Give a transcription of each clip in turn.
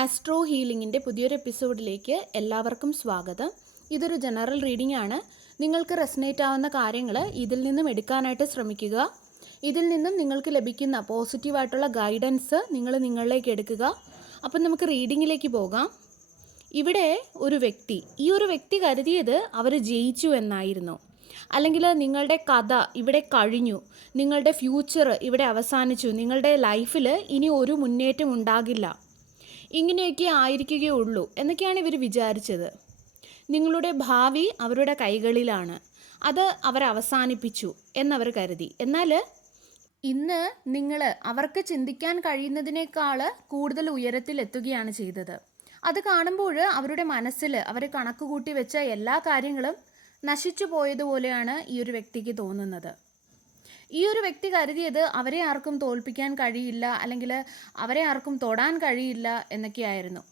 Astro ഹീലിംഗിൻ്റെ പുതിയൊരു എപ്പിസോഡിലേക്ക് എല്ലാവർക്കും സ്വാഗതം. ഇതൊരു ജനറൽ റീഡിംഗ് ആണ്. നിങ്ങൾക്ക് റെസനേറ്റ് ആവുന്ന കാര്യങ്ങൾ ഇതിൽ നിന്നും എടുക്കാനായിട്ട് ശ്രമിക്കുക. ഇതിൽ നിന്നും നിങ്ങൾക്ക് ലഭിക്കുന്ന പോസിറ്റീവായിട്ടുള്ള ഗൈഡൻസ് നിങ്ങൾ നിങ്ങളിലേക്ക് എടുക്കുക. അപ്പം നമുക്ക് റീഡിങ്ങിലേക്ക് പോകാം. ഇവിടെ ഈ ഒരു വ്യക്തി കരുതിയത് അവർ ജയിച്ചു എന്നായിരുന്നു. അല്ലെങ്കിൽ നിങ്ങളുടെ കഥ ഇവിടെ കഴിഞ്ഞു, നിങ്ങളുടെ ഫ്യൂച്ചർ ഇവിടെ അവസാനിച്ചു, നിങ്ങളുടെ ലൈഫിൽ ഇനി ഒരു മുന്നേറ്റം ഉണ്ടാകില്ല, ഇങ്ങനെയൊക്കെ ആയിരിക്കുകയുള്ളൂ എന്നൊക്കെയാണ് ഇവർ വിചാരിച്ചത്. നിങ്ങളുടെ ഭാവി അവരുടെ കൈകളിലാണ്, അത് അവർ അവസാനിപ്പിച്ചു എന്നവർ കരുതി. എന്നാൽ ഇന്ന് നിങ്ങൾ അവർക്ക് ചിന്തിക്കാൻ കഴിയുന്നതിനേക്കാൾ കൂടുതൽ ഉയരത്തിലെത്തുകയാണ് ചെയ്തത്. അത് കാണുമ്പോൾ അവരുടെ മനസ്സിൽ അവർ കണക്ക് കൂട്ടി വെച്ച എല്ലാ കാര്യങ്ങളും നശിച്ചു പോയതുപോലെയാണ് ഈ ഒരു വ്യക്തിക്ക് തോന്നുന്നത്. ഈ ഒരു വ്യക്തി കരുതിയത് അവരെ ആർക്കും തോൽപ്പിക്കാൻ കഴിയില്ല, അല്ലെങ്കിൽ അവരെ ആർക്കും തൊടാൻ കഴിയില്ല എന്നൊക്കെയായിരുന്നു.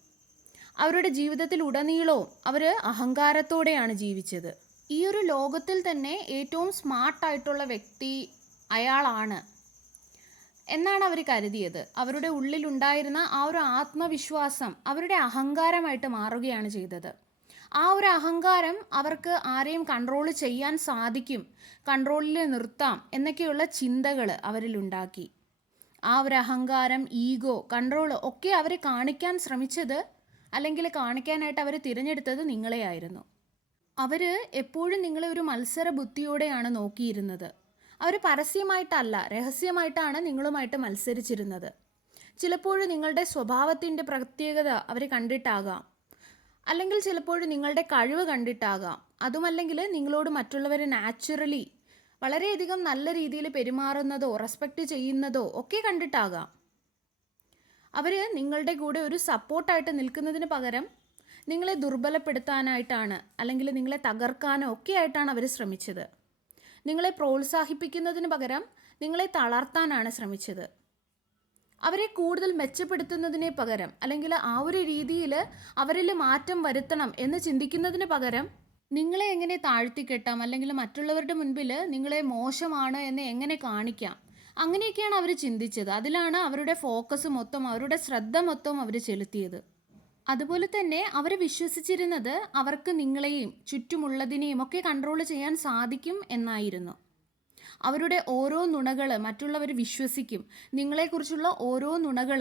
അവരുടെ ജീവിതത്തിൽ ഉടനീളവും അവർ അഹങ്കാരത്തോടെയാണ് ജീവിച്ചത്. ഈ ഒരു ലോകത്തിൽ തന്നെ ഏറ്റവും സ്മാർട്ടായിട്ടുള്ള വ്യക്തി അയാളാണ് എന്നാണ് അവർ കരുതിയത്. അവരുടെ ഉള്ളിലുണ്ടായിരുന്ന ആ ഒരു ആത്മവിശ്വാസം അവരുടെ അഹങ്കാരമായിട്ട് മാറുകയാണ് ചെയ്തത്. ആ ഒരു അഹങ്കാരം അവർക്ക് ആരെയും കൺട്രോൾ ചെയ്യാൻ സാധിക്കും, കൺട്രോളിൽ നിർത്താം എന്നൊക്കെയുള്ള ചിന്തകൾ അവരിലുണ്ടാക്കി. ആ ഒരു അഹങ്കാരം, ഈഗോ, കൺട്രോൾ ഒക്കെ അവർ കാണിക്കാൻ ശ്രമിച്ചത്, അല്ലെങ്കിൽ കാണിക്കാനായിട്ട് അവർ തിരഞ്ഞെടുത്തത് നിങ്ങളെയായിരുന്നു. അവർ എപ്പോഴും നിങ്ങളെ ഒരു മത്സര ബുദ്ധിയോടെയാണ് നോക്കിയിരുന്നത്. അവർ പരസ്യമായിട്ടല്ല, രഹസ്യമായിട്ടാണ് നിങ്ങളുമായിട്ട് മത്സരിച്ചിരുന്നത്. ചിലപ്പോഴും നിങ്ങളുടെ സ്വഭാവത്തിൻ്റെ പ്രത്യേകത അവർ കണ്ടിട്ടാകാം, അല്ലെങ്കിൽ ചിലപ്പോൾ നിങ്ങളുടെ കഴിവ് കണ്ടിട്ടാകാം, അതുമല്ലെങ്കിൽ നിങ്ങളോട് മറ്റുള്ളവർ നാച്ചുറലി വളരെയധികം നല്ല രീതിയിൽ പെരുമാറുന്നതോ റെസ്പെക്റ്റ് ചെയ്യുന്നതോ ഒക്കെ കണ്ടിട്ടാകാം. അവർ നിങ്ങളുടെ കൂടെ ഒരു സപ്പോർട്ടായിട്ട് നിൽക്കുന്നതിന് പകരം നിങ്ങളെ ദുർബലപ്പെടുത്താനായിട്ടാണ്, അല്ലെങ്കിൽ നിങ്ങളെ തകർക്കാനോ ഒക്കെ ആയിട്ടാണ് അവർ ശ്രമിച്ചത്. നിങ്ങളെ പ്രോത്സാഹിപ്പിക്കുന്നതിന് പകരം നിങ്ങളെ തളർത്താനാണ് ശ്രമിച്ചത്. അവരെ കൂടുതൽ മെച്ചപ്പെടുത്തുന്നതിന് പകരം, അല്ലെങ്കിൽ ആ ഒരു രീതിയിൽ അവരിൽ മാറ്റം വരുത്തണം എന്ന് ചിന്തിക്കുന്നതിന് പകരം നിങ്ങളെ എങ്ങനെ താഴ്ത്തിക്കെട്ടാം, അല്ലെങ്കിൽ മറ്റുള്ളവരുടെ മുൻപിൽ നിങ്ങളെ മോശമാണ് എന്ന് എങ്ങനെ കാണിക്കാം, അങ്ങനെയൊക്കെയാണ് അവർ ചിന്തിച്ചത്. അതിലാണ് അവരുടെ ഫോക്കസ് മൊത്തം, അവരുടെ ശ്രദ്ധ മൊത്തം അവർ ചെലുത്തിയത്. അതുപോലെ തന്നെ അവർ വിശ്വസിച്ചിരുന്നത് അവർക്ക് നിങ്ങളെയും ചുറ്റുമുള്ളതിനെയും ഒക്കെ കൺട്രോൾ ചെയ്യാൻ സാധിക്കും എന്നായിരുന്നു. അവരുടെ ഓരോ നുണകൾ മറ്റുള്ളവർ വിശ്വസിക്കും. നിങ്ങളെക്കുറിച്ചുള്ള ഓരോ നുണകൾ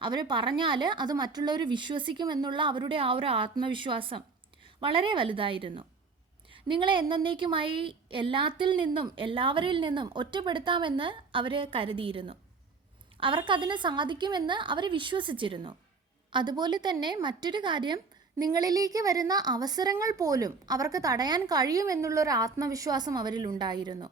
അവർ പറഞ്ഞാൽ അത് മറ്റുള്ളവർ വിശ്വസിക്കും എന്നുള്ള അവരുടെ ആ ഒരു ആത്മവിശ്വാസം വളരെ വലുതായിരുന്നു. നിങ്ങളെ എന്നേക്കുമായി എല്ലാത്തിൽ നിന്നും എല്ലാവരിൽ നിന്നും ഒറ്റപ്പെടുത്താമെന്ന് അവർ കരുതിയിരുന്നു. അവർക്കതിന് സാധിക്കുമെന്ന് അവർ വിശ്വസിച്ചിരുന്നു. അതുപോലെ തന്നെ മറ്റൊരു കാര്യം, നിങ്ങളിലേക്ക് വരുന്ന അവസരങ്ങൾ പോലും അവർക്ക് തടയാൻ കഴിയുമെന്നുള്ളൊരു ആത്മവിശ്വാസം അവരിലുണ്ടായിരുന്നു.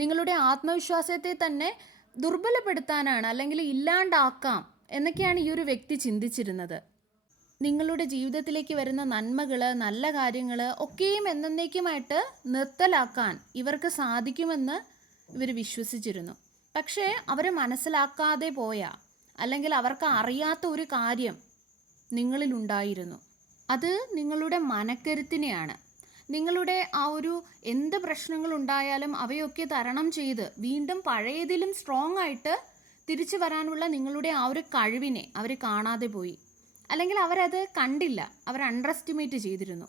നിങ്ങളുടെ ആത്മവിശ്വാസത്തെ തന്നെ ദുർബലപ്പെടുത്താനാണ്, അല്ലെങ്കിൽ ഇല്ലാണ്ടാക്കാം എന്നൊക്കെയാണ് ഈ ഒരു വ്യക്തി ചിന്തിച്ചിരുന്നത്. നിങ്ങളുടെ ജീവിതത്തിലേക്ക് വരുന്ന നന്മകൾ, നല്ല കാര്യങ്ങൾ ഒക്കെയും എന്നേക്കുമായിട്ട് നിർത്തലാക്കാൻ ഇവർക്ക് സാധിക്കുമെന്ന് ഇവർ വിശ്വസിച്ചിരുന്നു. പക്ഷേ അവർ മനസ്സിലാക്കാതെ പോയ, അല്ലെങ്കിൽ അവർക്ക് അറിയാത്ത ഒരു കാര്യം നിങ്ങളിലുണ്ടായിരുന്നു. അത് നിങ്ങളുടെ മനക്കരുത്തിനെയാണ്. നിങ്ങളുടെ ആ ഒരു എന്ത് പ്രശ്നങ്ങളുണ്ടായാലും അവയൊക്കെ തരണം ചെയ്ത് വീണ്ടും പഴയതിലും സ്ട്രോങ് ആയിട്ട് തിരിച്ചു വരാനുള്ള നിങ്ങളുടെ ആ ഒരു കഴിവിനെ അവർ കാണാതെ പോയി, അല്ലെങ്കിൽ അവരത് കണ്ടില്ല, അവർ അണ്ടർ എസ്റ്റിമേറ്റ് ചെയ്തിരുന്നു.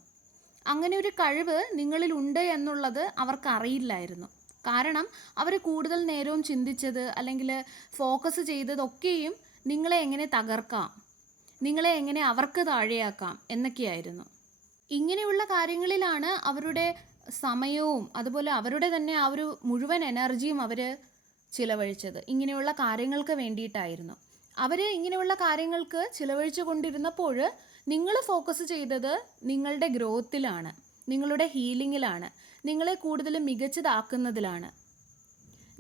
അങ്ങനെ ഒരു കഴിവ് നിങ്ങളിലുണ്ട് എന്നുള്ളത് അവർക്ക് അറിയില്ലായിരുന്നു. കാരണം അവർ കൂടുതൽ നേരവും ചിന്തിച്ചത്, അല്ലെങ്കിൽ ഫോക്കസ് ചെയ്തതൊക്കെയും നിങ്ങളെ എങ്ങനെ തകർക്കാം, നിങ്ങളെ എങ്ങനെ അവർക്ക് താഴെയാക്കാം എന്നൊക്കെയായിരുന്നു. ഇങ്ങനെയുള്ള കാര്യങ്ങളിലാണ് അവരുടെ സമയവും അതുപോലെ അവരുടെ തന്നെ ആ ഒരു മുഴുവൻ എനർജിയും അവർ ചിലവഴിച്ചത്. ഇങ്ങനെയുള്ള കാര്യങ്ങൾക്ക് വേണ്ടിയിട്ടായിരുന്നു. അവർ ഇങ്ങനെയുള്ള കാര്യങ്ങൾക്ക് ചിലവഴിച്ചു കൊണ്ടിരുന്നപ്പോൾ നിങ്ങൾ ഫോക്കസ് ചെയ്തത് നിങ്ങളുടെ ഗ്രോത്തിലാണ്, നിങ്ങളുടെ ഹീലിങ്ങിലാണ്, നിങ്ങളെ കൂടുതൽ മികച്ചതാക്കുന്നതിലാണ്.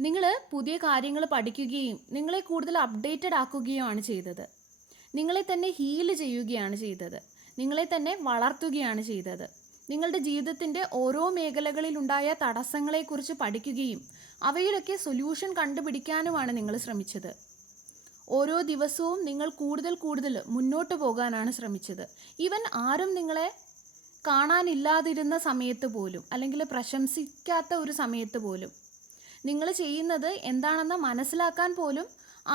നിങ്ങൾ പുതിയ കാര്യങ്ങൾ പഠിക്കുകയും നിങ്ങളെ കൂടുതൽ അപ്ഡേറ്റഡ് ആക്കുകയുമാണ് ചെയ്തത്. നിങ്ങളെ തന്നെ ഹീൽ ചെയ്യുകയാണ് ചെയ്തത്. നിങ്ങളെ തന്നെ വളർത്തുകയാണ് ചെയ്തത്. നിങ്ങളുടെ ജീവിതത്തിൻ്റെ ഓരോ മേഖലകളിലുണ്ടായ തടസ്സങ്ങളെക്കുറിച്ച് പഠിക്കുകയും അവയിലൊക്കെ സൊല്യൂഷൻ കണ്ടുപിടിക്കാനുമാണ് നിങ്ങൾ ശ്രമിച്ചത്. ഓരോ ദിവസവും നിങ്ങൾ കൂടുതൽ മുന്നോട്ട് പോകാനാണ് ശ്രമിച്ചത്. ഈവൻ ആരും നിങ്ങളെ കാണാനില്ലാതിരുന്ന സമയത്ത് പോലും, അല്ലെങ്കിൽ പ്രശംസിക്കാത്ത ഒരു സമയത്ത് പോലും, നിങ്ങൾ ചെയ്യുന്നത് എന്താണെന്ന് മനസ്സിലാക്കാൻ പോലും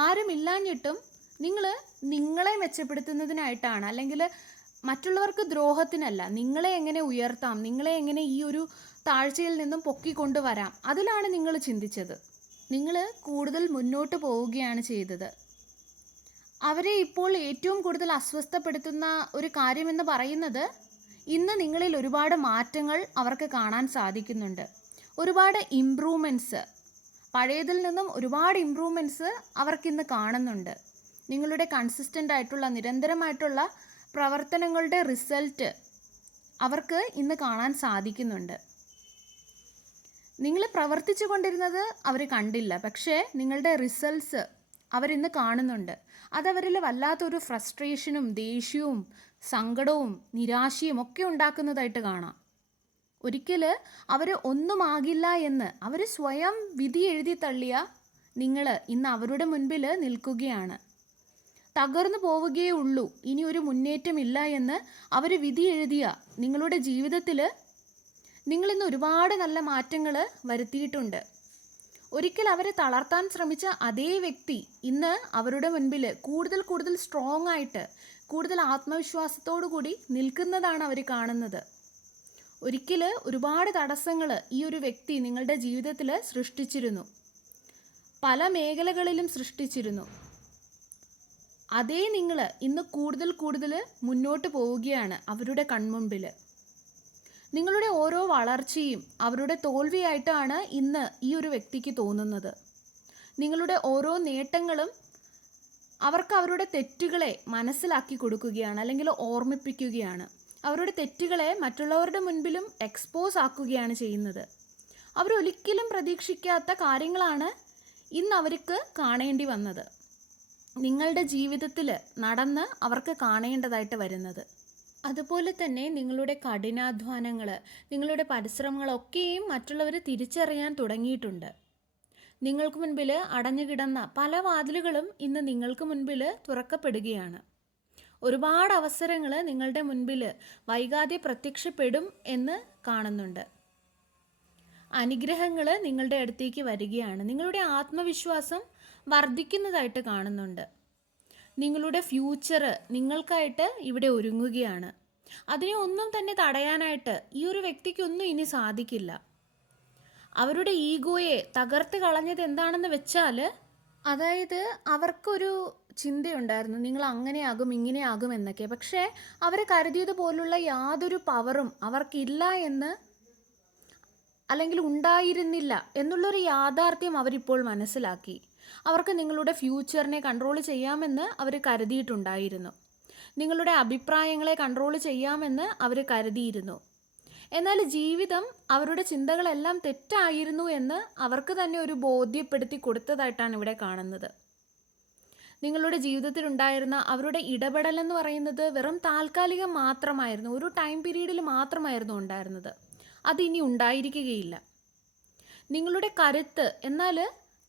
ആരുമില്ലാഞ്ഞിട്ടും നിങ്ങൾ നിങ്ങളെ മെച്ചപ്പെടുത്തുന്നതിനായിട്ടാണ്, അല്ലെങ്കിൽ മറ്റുള്ളവർക്ക് ദ്രോഹത്തിനല്ല. നിങ്ങളെ എങ്ങനെ ഉയർത്താം, നിങ്ങളെ എങ്ങനെ ഈ ഒരു താഴ്ചയിൽ നിന്നും പൊക്കിക്കൊണ്ടുവരാം, അതിലാണ് നിങ്ങൾ ചിന്തിച്ചത്. നിങ്ങൾ കൂടുതൽ മുന്നോട്ട് പോവുകയാണ് ചെയ്തത്. അവരെ ഇപ്പോൾ ഏറ്റവും കൂടുതൽ അസ്വസ്ഥപ്പെടുത്തുന്ന ഒരു കാര്യമെന്ന് പറയുന്നത്, ഇന്ന് നിങ്ങളിൽ ഒരുപാട് മാറ്റങ്ങൾ അവർക്ക് കാണാൻ സാധിക്കുന്നുണ്ട്. ഒരുപാട് ഇംപ്രൂവ്മെൻറ്റ്സ്, പഴയതിൽ നിന്നും ഒരുപാട് ഇംപ്രൂവ്മെൻറ്റ്സ് അവർക്കിന്ന് കാണുന്നുണ്ട്. നിങ്ങളുടെ കൺസിസ്റ്റൻ്റ് ആയിട്ടുള്ള, നിരന്തരമായിട്ടുള്ള പ്രവർത്തനങ്ങളുടെ റിസൾട്ട് അവർക്ക് ഇന്ന് കാണാൻ സാധിക്കുന്നുണ്ട്. നിങ്ങൾ പ്രവർത്തിച്ചു കൊണ്ടിരുന്നത് അവർ കണ്ടില്ല, പക്ഷേ നിങ്ങളുടെ റിസൾട്ട്സ് അവരിന്ന് കാണുന്നുണ്ട്. അതവരിൽ വല്ലാത്തൊരു ഫ്രസ്ട്രേഷനും ദേഷ്യവും സങ്കടവും നിരാശയും ഒക്കെ ഉണ്ടാക്കുന്നതായിട്ട് കാണാം. ഒരിക്കൽ അവർ ഒന്നുമാകില്ല എന്ന് അവർ സ്വയം വിധി എഴുതി തള്ളിയ നിങ്ങൾ ഇന്ന് അവരുടെ മുൻപിൽ നിൽക്കുകയാണ്. തകർന്നു പോവുകയേ ഉള്ളൂ, ഇനി ഒരു മുന്നേറ്റമില്ല എന്ന് അവർ വിധി എഴുതിയ നിങ്ങളുടെ ജീവിതത്തിൽ നിങ്ങളിന്ന് ഒരുപാട് നല്ല മാറ്റങ്ങൾ വരുത്തിയിട്ടുണ്ട്. ഒരിക്കൽ അവരെ തളർത്താൻ ശ്രമിച്ച അതേ വ്യക്തി ഇന്ന് അവരുടെ മുൻപിൽ കൂടുതൽ കൂടുതൽ സ്ട്രോങ് ആയിട്ട്, കൂടുതൽ ആത്മവിശ്വാസത്തോടു കൂടി നിൽക്കുന്നതാണ് അവർ കാണുന്നത്. ഒരിക്കൽ ഒരുപാട് തടസ്സങ്ങൾ ഈ ഒരു വ്യക്തി നിങ്ങളുടെ ജീവിതത്തിൽ സൃഷ്ടിച്ചിരുന്നു, പല മേഖലകളിലും സൃഷ്ടിച്ചിരുന്നു. അതേ നിങ്ങൾ ഇന്ന് കൂടുതൽ കൂടുതൽ മുന്നോട്ട് പോവുകയാണ് അവരുടെ കൺമുമ്പിൽ. നിങ്ങളുടെ ഓരോ വളർച്ചയും അവരുടെ തോൽവിയായിട്ടാണ് ഇന്ന് ഈ ഒരു വ്യക്തിക്ക് തോന്നുന്നത്. നിങ്ങളുടെ ഓരോ നേട്ടങ്ങളും അവർക്ക് അവരുടെ തെറ്റുകളെ മനസ്സിലാക്കി കൊടുക്കുകയാണ്, അല്ലെങ്കിൽ ഓർമ്മിപ്പിക്കുകയാണ്. അവരുടെ തെറ്റുകളെ മറ്റുള്ളവരുടെ മുൻപിലും എക്സ്പോസ് ആക്കുകയാണ് ചെയ്യുന്നത്. അവരൊരിക്കലും പ്രതീക്ഷിക്കാത്ത കാര്യങ്ങളാണ് ഇന്ന് അവർക്ക് കാണേണ്ടി വന്നത്, നിങ്ങളുടെ ജീവിതത്തിൽ നടന്ന് അവർക്ക് കാണേണ്ടതായിട്ട് വരുന്നത്. അതുപോലെ തന്നെ നിങ്ങളുടെ കഠിനാധ്വാനങ്ങൾ, നിങ്ങളുടെ പരിശ്രമങ്ങളൊക്കെയും മറ്റുള്ളവർ തിരിച്ചറിയാൻ തുടങ്ങിയിട്ടുണ്ട്. നിങ്ങൾക്ക് മുൻപിൽ അടഞ്ഞുകിടന്ന പല വാതിലുകളും ഇന്ന് നിങ്ങൾക്ക് മുൻപിൽ തുറക്കപ്പെടുകയാണ്. ഒരുപാട് അവസരങ്ങൾ നിങ്ങളുടെ മുൻപിൽ വൈകാതെ പ്രത്യക്ഷപ്പെടും എന്ന് കാണുന്നുണ്ട്. അനുഗ്രഹങ്ങൾ നിങ്ങളുടെ അടുത്തേക്ക് വരികയാണ്. നിങ്ങളുടെ ആത്മവിശ്വാസം വർദ്ധിക്കുന്നതായിട്ട് കാണുന്നുണ്ട്. നിങ്ങളുടെ ഫ്യൂച്ചർ നിങ്ങൾക്കായിട്ട് ഇവിടെ ഒരുങ്ങുകയാണ്. അതിനെ ഒന്നും തന്നെ തടയാനായിട്ട് ഈ ഒരു വ്യക്തിക്കൊന്നും ഇനി സാധിക്കില്ല. അവരുടെ ഈഗോയെ തകർത്ത് കളഞ്ഞത് എന്താണെന്ന് വെച്ചാൽ, അതായത് അവർക്കൊരു ചിന്തയുണ്ടായിരുന്നു, നിങ്ങൾ അങ്ങനെയാകും ഇങ്ങനെയാകും എന്നൊക്കെ. പക്ഷേ അവർ കരുതിയതുപോലുള്ള യാതൊരു പവറും അവർക്കില്ല എന്ന്, അല്ലെങ്കിൽ ഉണ്ടായിരുന്നില്ല എന്നുള്ളൊരു യാഥാർത്ഥ്യം അവരിപ്പോൾ മനസ്സിലാക്കി. അവർക്ക് നിങ്ങളുടെ ഫ്യൂച്ചറിനെ കൺട്രോൾ ചെയ്യാമെന്ന് അവർ കരുതിയിട്ടുണ്ടായിരുന്നു. നിങ്ങളുടെ അഭിപ്രായങ്ങളെ കൺട്രോൾ ചെയ്യാമെന്ന് അവർ കരുതിയിരുന്നു. എന്നാൽ ജീവിതം അവരുടെ ചിന്തകളെല്ലാം തെറ്റായിരുന്നു എന്ന് അവർക്ക് തന്നെ ഒരു ബോധ്യപ്പെടുത്തി കൊടുത്തതായിട്ടാണ് ഇവിടെ കാണുന്നത്. നിങ്ങളുടെ ജീവിതത്തിലുണ്ടായിരുന്ന അവരുടെ ഇടപെടലെന്ന് പറയുന്നത് വെറും താൽക്കാലികം മാത്രമായിരുന്നു, ഒരു ടൈം പീരീഡിൽ മാത്രമായിരുന്നു ഉണ്ടായിരുന്നത്. അതിനി ഉണ്ടായിരിക്കുകയില്ല. നിങ്ങളുടെ കരുത്ത് എന്നാൽ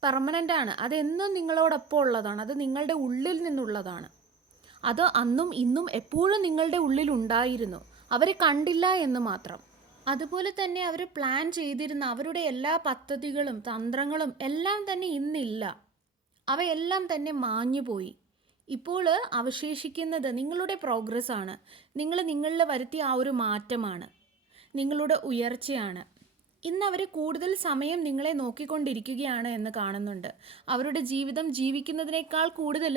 പെർമനൻ്റ് ആണ്, അതെന്നും നിങ്ങളോടൊപ്പം ഉള്ളതാണ്, അത് നിങ്ങളുടെ ഉള്ളിൽ നിന്നുള്ളതാണ്. അത് അന്നും ഇന്നും എപ്പോഴും നിങ്ങളുടെ ഉള്ളിൽ ഉണ്ടായിരുന്നു, അവർ കണ്ടില്ല എന്ന് മാത്രം. അതുപോലെ തന്നെ അവർ പ്ലാൻ ചെയ്തിരുന്ന അവരുടെ എല്ലാ പദ്ധതികളും തന്ത്രങ്ങളും എല്ലാം തന്നെ ഇന്നില്ല, അവയെല്ലാം തന്നെ മാഞ്ഞുപോയി. ഇപ്പോൾ അവശേഷിക്കുന്നത് നിങ്ങളുടെ പ്രോഗ്രസ് ആണ്, നിങ്ങളിൽ വരുത്തിയ ആ ഒരു മാറ്റമാണ്, നിങ്ങളുടെ ഉയർച്ചയാണ്. ഇന്ന് അവർ കൂടുതൽ സമയം നിങ്ങളെ നോക്കിക്കൊണ്ടിരിക്കുകയാണ് എന്ന് കാണുന്നുണ്ട്. അവരുടെ ജീവിതം ജീവിക്കുന്നതിനേക്കാൾ കൂടുതൽ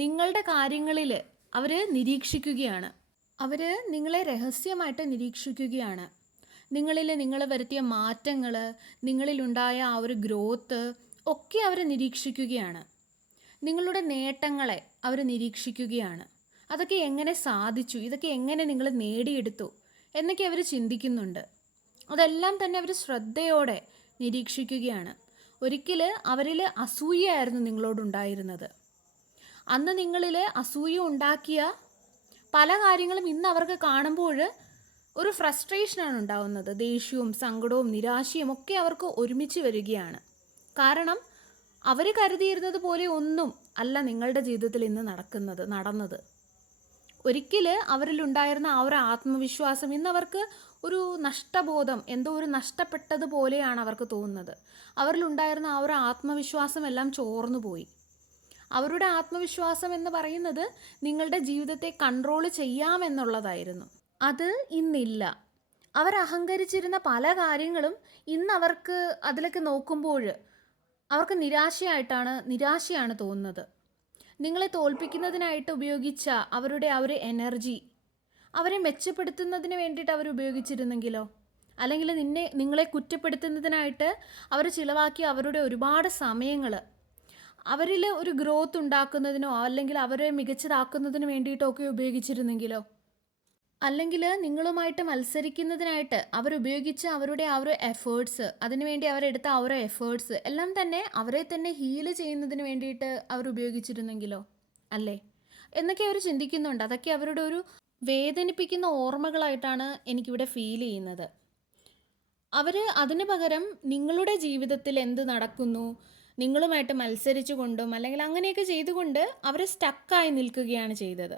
നിങ്ങളുടെ കാര്യങ്ങളിൽ അവർ നിരീക്ഷിക്കുകയാണ്. അവർ നിങ്ങളെ രഹസ്യമായിട്ട് നിരീക്ഷിക്കുകയാണ്. നിങ്ങൾ വരുത്തിയ മാറ്റങ്ങൾ, നിങ്ങളിലുണ്ടായ ആ ഒരു ഗ്രോത്ത് ഒക്കെ അവർ നിരീക്ഷിക്കുകയാണ്. നിങ്ങളുടെ നേട്ടങ്ങളെ അവർ നിരീക്ഷിക്കുകയാണ്. അതൊക്കെ എങ്ങനെ സാധിച്ചു, ഇതൊക്കെ എങ്ങനെ നിങ്ങൾ നേടിയെടുത്തു എന്നൊക്കെ അവർ ചിന്തിക്കുന്നുണ്ട്. അതെല്ലാം തന്നെ അവർ ശ്രദ്ധയോടെ നിരീക്ഷിക്കുകയാണ്. ഒരിക്കൽ അവരിൽ അസൂയയായിരുന്നു നിങ്ങളോടുണ്ടായിരുന്നത്. അന്ന് നിങ്ങളിൽ അസൂയ ഉണ്ടാക്കിയ പല കാര്യങ്ങളും ഇന്ന് അവർക്ക് കാണുമ്പോൾ ഒരു ഫ്രസ്ട്രേഷനാണ് ഉണ്ടാവുന്നത്. ദേഷ്യവും സങ്കടവും നിരാശയും ഒക്കെ അവർക്ക് ഒരുമിച്ച് വരികയാണ്. കാരണം അവർ കരുതിയിരുന്നത് പോലെ ഒന്നും അല്ല നിങ്ങളുടെ ജീവിതത്തിൽ ഇന്ന് നടന്നത്. ഒരിക്കൽ അവരിലുണ്ടായിരുന്ന ആ ഒരു ആത്മവിശ്വാസം ഇന്നവർക്ക് ഒരു നഷ്ടബോധം, എന്തോ ഒരു നഷ്ടപ്പെട്ടതുപോലെയാണ് അവർക്ക് തോന്നുന്നത്. അവരിലുണ്ടായിരുന്ന ആ ഒരു ആത്മവിശ്വാസം എല്ലാം ചോർന്നു പോയി. അവരുടെ ആത്മവിശ്വാസം എന്ന് പറയുന്നത് നിങ്ങളുടെ ജീവിതത്തെ കൺട്രോൾ ചെയ്യാമെന്നുള്ളതായിരുന്നു. അത് ഇന്നില്ല. അവർ അഹങ്കരിച്ചിരുന്ന പല കാര്യങ്ങളും ഇന്ന് അവർക്ക് അതിലേക്ക് നോക്കുമ്പോൾ അവർക്ക് നിരാശയാണ് തോന്നുന്നത്. നിങ്ങളെ തോൽപ്പിക്കുന്നതിനായിട്ട് ഉപയോഗിച്ച അവരുടെ ആ ഒരു എനർജി അവരെ മെച്ചപ്പെടുത്തുന്നതിന് വേണ്ടിയിട്ട് അവർ ഉപയോഗിച്ചിരുന്നെങ്കിലോ, അല്ലെങ്കിൽ നിങ്ങളെ കുറ്റപ്പെടുത്തുന്നതിനായിട്ട് അവർ ചിലവാക്കിയ അവരുടെ ഒരുപാട് സമയങ്ങൾ അവരിൽ ഒരു ഗ്രോത്ത് ഉണ്ടാക്കുന്നതിനോ അല്ലെങ്കിൽ അവരെ മികച്ചതാക്കുന്നതിന് വേണ്ടിയിട്ടോ ഒക്കെ ഉപയോഗിച്ചിരുന്നെങ്കിലോ, അല്ലെങ്കിൽ നിങ്ങളുമായിട്ട് മത്സരിക്കുന്നതിനായിട്ട് അവരുപയോഗിച്ച അവരുടെ ആ ഒരു എഫേർട്സ്, അതിനുവേണ്ടി അവരെടുത്ത ആ ഒരു എഫേർട്സ് എല്ലാം തന്നെ അവരെ തന്നെ ഹീല് ചെയ്യുന്നതിന് വേണ്ടിയിട്ട് അവർ ഉപയോഗിച്ചിരുന്നെങ്കിലോ, അല്ലേ എന്നൊക്കെ അവർ ചിന്തിക്കുന്നുണ്ട്. അതൊക്കെ അവരുടെ ഒരു വേദനിപ്പിക്കുന്ന ഓർമ്മകളായിട്ടാണ് എനിക്കിവിടെ ഫീൽ ചെയ്യുന്നത്. അവർ അതിന് പകരം നിങ്ങളുടെ ജീവിതത്തിൽ എന്ത് നടക്കുന്നു, നിങ്ങളുമായിട്ട് മത്സരിച്ചു കൊണ്ടും അല്ലെങ്കിൽ അങ്ങനെയൊക്കെ ചെയ്തുകൊണ്ട് അവർ സ്റ്റക്കായി നിൽക്കുകയാണ് ചെയ്തത്.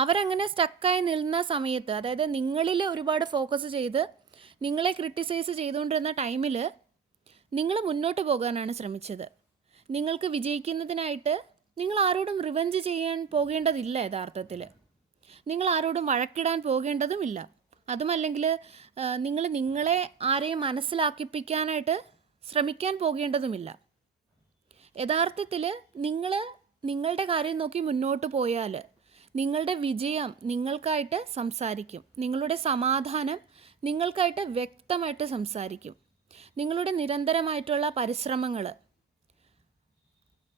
അവരങ്ങനെ സ്റ്റക്കായി നിൽക്കുന്ന സമയത്ത്, അതായത് നിങ്ങളിൽ ഒരുപാട് ഫോക്കസ് ചെയ്ത് നിങ്ങളെ ക്രിട്ടിസൈസ് ചെയ്തുകൊണ്ടിരുന്ന ടൈമിൽ നിങ്ങൾ മുന്നോട്ട് പോകാനാണ് ശ്രമിച്ചത്. നിങ്ങൾക്ക് വിജയിക്കുന്നതിനായിട്ട് നിങ്ങൾ ആരോടും റിവെഞ്ച് ചെയ്യാൻ പോകേണ്ടതില്ല. യഥാർത്ഥത്തിൽ നിങ്ങൾ ആരോടും വഴക്കിടാൻ പോകേണ്ടതുമില്ല. അതുമല്ലെങ്കിൽ നിങ്ങളെ ആരെയും മനസ്സിലാക്കിപ്പിക്കാനായിട്ട് ശ്രമിക്കാൻ പോകേണ്ടതുമില്ല. യഥാർത്ഥത്തിൽ നിങ്ങളുടെ കാര്യം നോക്കി മുന്നോട്ട് പോയാൽ നിങ്ങളുടെ വിജയം നിങ്ങൾക്കായിട്ട് സംസാരിക്കും. നിങ്ങളുടെ സമാധാനം നിങ്ങൾക്കായിട്ട് വ്യക്തമായിട്ട് സംസാരിക്കും. നിങ്ങളുടെ നിരന്തരമായിട്ടുള്ള പരിശ്രമങ്ങൾ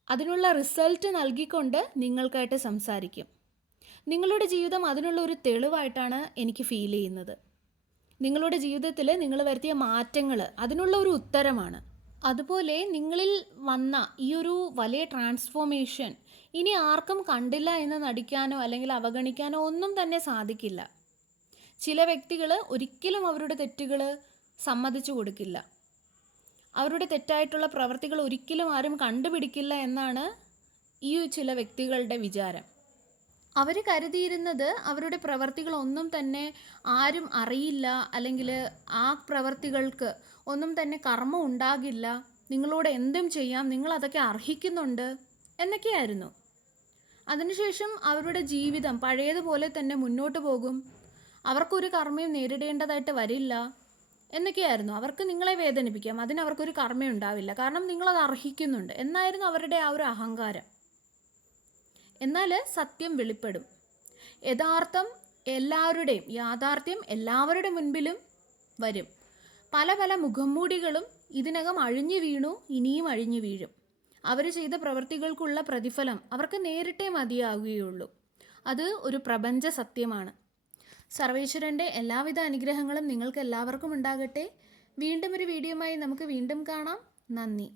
അതിനുള്ള റിസൾട്ട് നൽകിക്കൊണ്ട് നിങ്ങൾക്കായിട്ട് സംസാരിക്കും. നിങ്ങളുടെ ജീവിതം അതിനുള്ള ഒരു തെളിവായിട്ടാണ് എനിക്ക് ഫീൽ ചെയ്യുന്നത്. നിങ്ങളുടെ ജീവിതത്തിൽ നിങ്ങൾ വരുത്തിയ മാറ്റങ്ങൾ അതിനുള്ള ഒരു ഉത്തരമാണ്. അതുപോലെ നിങ്ങളിൽ വന്ന ഈ ഒരു വലിയ ട്രാൻസ്ഫോർമേഷൻ ഇനി ആർക്കും കണ്ടില്ല എന്ന് നടിക്കാനോ അല്ലെങ്കിൽ അവഗണിക്കാനോ ഒന്നും തന്നെ സാധിക്കില്ല. ചില വ്യക്തികൾ ഒരിക്കലും അവരുടെ തെറ്റുകൾ സമ്മതിച്ചു കൊടുക്കില്ല. അവരുടെ തെറ്റായിട്ടുള്ള പ്രവർത്തികൾ ഒരിക്കലും ആരും കണ്ടുപിടിക്കില്ല എന്നാണ് ഈ ചില വ്യക്തികളുടെ വിചാരം. അവർ കരുതിയിരുന്നത് അവരുടെ പ്രവർത്തികളൊന്നും തന്നെ ആരും അറിയില്ല, അല്ലെങ്കിൽ ആ പ്രവർത്തികൾക്ക് ഒന്നും തന്നെ കർമ്മം ഉണ്ടാകില്ല, നിങ്ങളോട് എന്തും ചെയ്യാം, നിങ്ങളതൊക്കെ അർഹിക്കുന്നുണ്ട് എന്നൊക്കെയായിരുന്നു. അതിനുശേഷം അവരുടെ ജീവിതം പഴയതുപോലെ തന്നെ മുന്നോട്ട് പോകും, അവർക്കൊരു കർമ്മയും നേരിടേണ്ടതായിട്ട് വരില്ല എന്നൊക്കെയായിരുന്നു. അവർക്ക് നിങ്ങളെ വേദനിപ്പിക്കാം, അതിനവർക്കൊരു കർമ്മം ഉണ്ടാവില്ല, കാരണം നിങ്ങളത് അർഹിക്കുന്നുണ്ട് എന്നായിരുന്നു അവരുടെ ആ ഒരു അഹങ്കാരം. എന്നാൽ സത്യം വെളിപ്പെടും. യാഥാർത്ഥ്യം എല്ലാവരുടെ മുൻപിലും വരും. പല പല മുഖംമൂടികളും ഇതിനകം അഴിഞ്ഞു വീണു, ഇനിയും അഴിഞ്ഞു വീഴും. അവർ ചെയ്ത പ്രവൃത്തികൾക്കുള്ള പ്രതിഫലം അവർക്ക് നേരിട്ടേ മതിയാകുകയുള്ളൂ. അത് ഒരു പ്രപഞ്ച സത്യമാണ്. സർവേശ്വരൻ്റെ എല്ലാവിധ അനുഗ്രഹങ്ങളും നിങ്ങൾക്ക് എല്ലാവർക്കും ഉണ്ടാകട്ടെ. വീണ്ടും ഒരു വീഡിയോയുമായി നമുക്ക് വീണ്ടും കാണാം. നന്ദി.